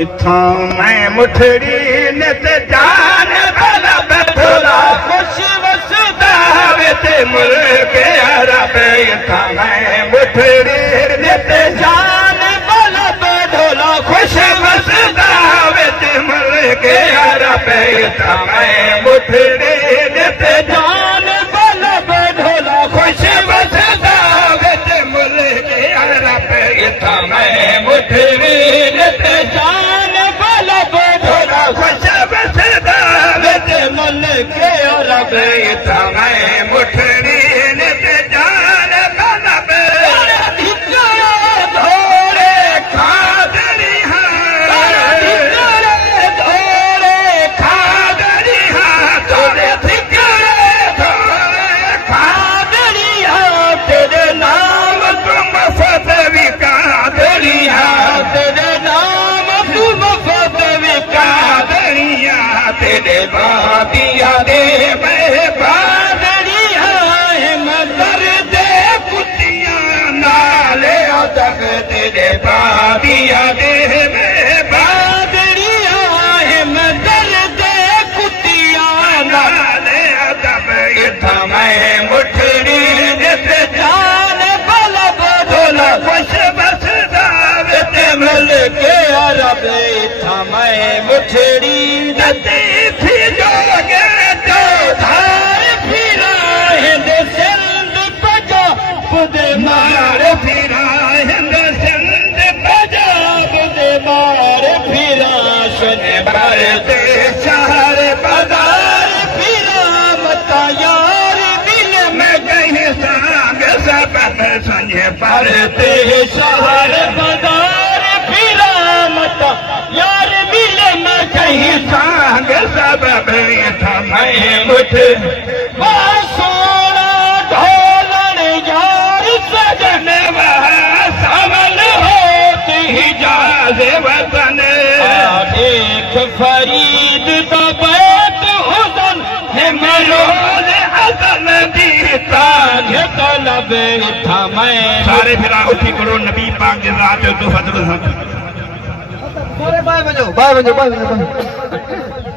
इथां मैं मुठड़ी नित जान भला बथोला खुश वसदा वेते मुल्क अरब इथां मैं मुठड़ी नित जान भला बथोला खुश वसदा वेते मुल्क अरब इथां मैं मुठड़ी नित जान भला बथोला खुश वसदा वेते मुल्क अरब इथां मैं मुठड़ी नित जान भला बथोला खुश वसदा वेते मुल्क अरब इथां मैं मुठड़ी नित जान भला बादिया दे मैं बादरिया मदर दे कुतियां नाले तक तेरे बादिया दे मैं बादरिया मदर दे कुतियां नाले तक इथा मैं मुठड़ी नित जान भला बथोला खुश बसदा वेते मुल्क अरब इथा मैं मुठड़ी नित मार फिरा हिंद सिंध पंजाब दे मार फिरा शन भरते शहर बाजार फिरा मता यार दिल में कहीं संग सब संग भरते शहर बाजार फिरा मता यार दिल में कहीं संग सब था मैं मुठ सोना ढोलन यार सजन समल होती जाजे वतन एक फरीद तो बैत हुसन है मरोज हसन दीता ये तलब था मैं सारे फिरा उठी करो नबी पाक के ज़ात तो फजल सारे बाय बजो